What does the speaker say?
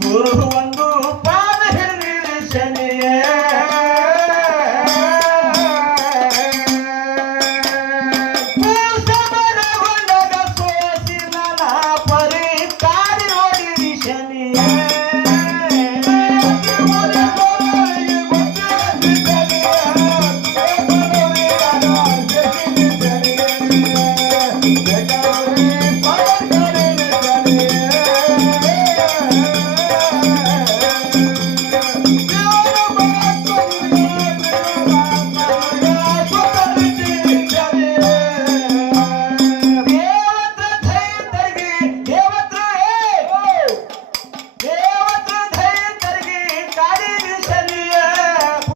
ಗುರು ಒಂದು ಪಾದ ಹಿಡಿದಿದೆ ಶನಿಯ ಪೂಸಮರಗೊಂಡಗ ಸೋಸಿನ ಪರಿ ಕಾಡಿ ಹೊಡಿದಿ ಶನಿಯ